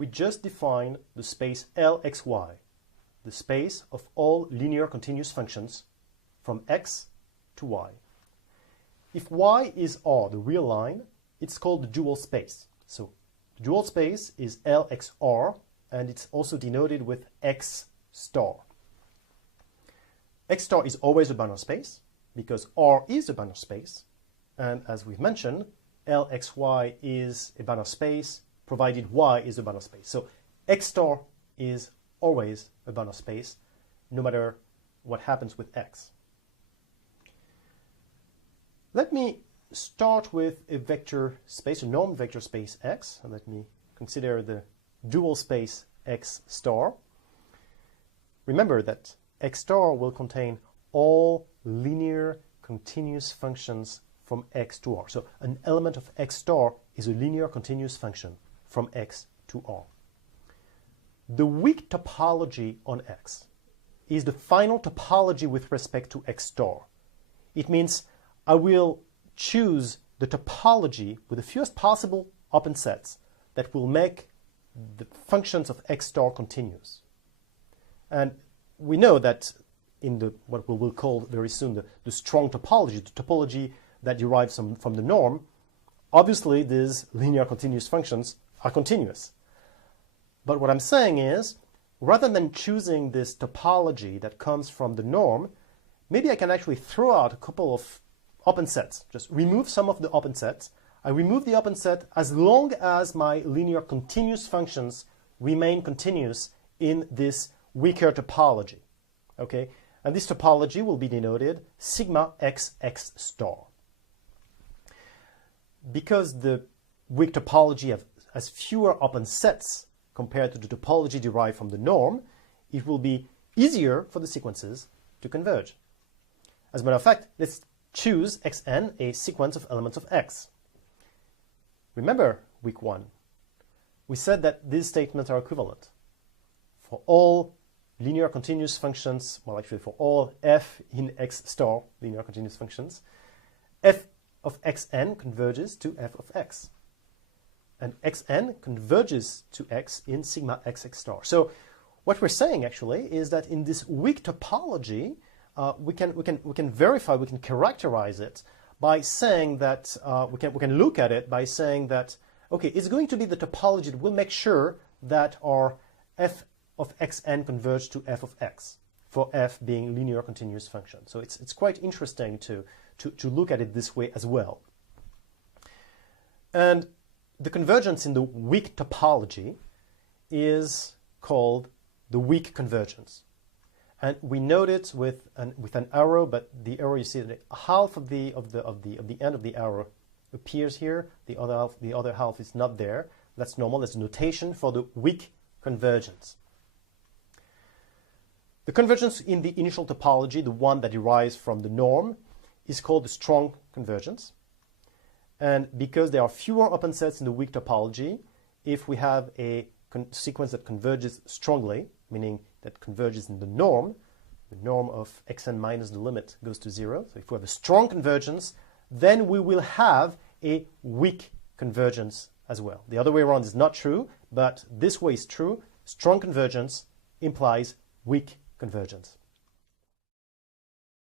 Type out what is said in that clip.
we just defined the space Lxy, the space of all linear continuous functions from x to y. If y is R, the real line, it's called the dual space. So the dual space is Lxr, and it's also denoted with x star. X star is always a Banach space because R is a Banach space, and as we've mentioned, Lxy is a Banach space provided y is a Banach space. So x star is always a Banach space no matter what happens with x. Let me start with a vector space, a normed vector space x, and let me consider the dual space x star. Remember that x star will contain all linear continuous functions from x to r. So an element of x star is a linear continuous function from x to r. The weak topology on x is the final topology with respect to x star. It means I will choose the topology with the fewest possible open sets that will make the functions of x star continuous. And we know that in the what we will call very soon the strong topology, the topology that derives from the norm, obviously these linear continuous functions are continuous. But what I'm saying is, rather than choosing this topology that comes from the norm, maybe I can actually throw out a couple of open sets. Just remove some of the open sets. I remove the open set as long as my linear continuous functions remain continuous in this weaker topology. Okay? And this topology will be denoted sigma x x star. Because the weak topology has fewer open sets compared to the topology derived from the norm, it will be easier for the sequences to converge. As a matter of fact, let's choose xn, a sequence of elements of x. Remember week 1. We said that these statements are equivalent. For all linear continuous functions, well actually for all f in x star linear continuous functions, f of xn converges to f of x. And xn converges to x in sigma x x star. So what we're saying actually is that in this weak topology, we can verify, we can characterize it by saying that we can look at it by saying that okay, it's going to be the topology that will make sure that our f of xn converge to f of x, for f being linear continuous function. So it's quite interesting to look at it this way as well. And the convergence in the weak topology is called the weak convergence. And we note it with an arrow, but the arrow, you see that half of the end of the arrow appears here, the other half is not there. That's normal. That's notation for the weak convergence. The convergence in the initial topology, the one that derives from the norm, is called the strong convergence. And because there are fewer open sets in the weak topology, if we have a sequence that converges strongly, meaning that converges in the norm of xn minus the limit goes to 0. So if we have a strong convergence, then we will have a weak convergence as well. The other way around is not true, but this way is true. Strong convergence implies weak convergence.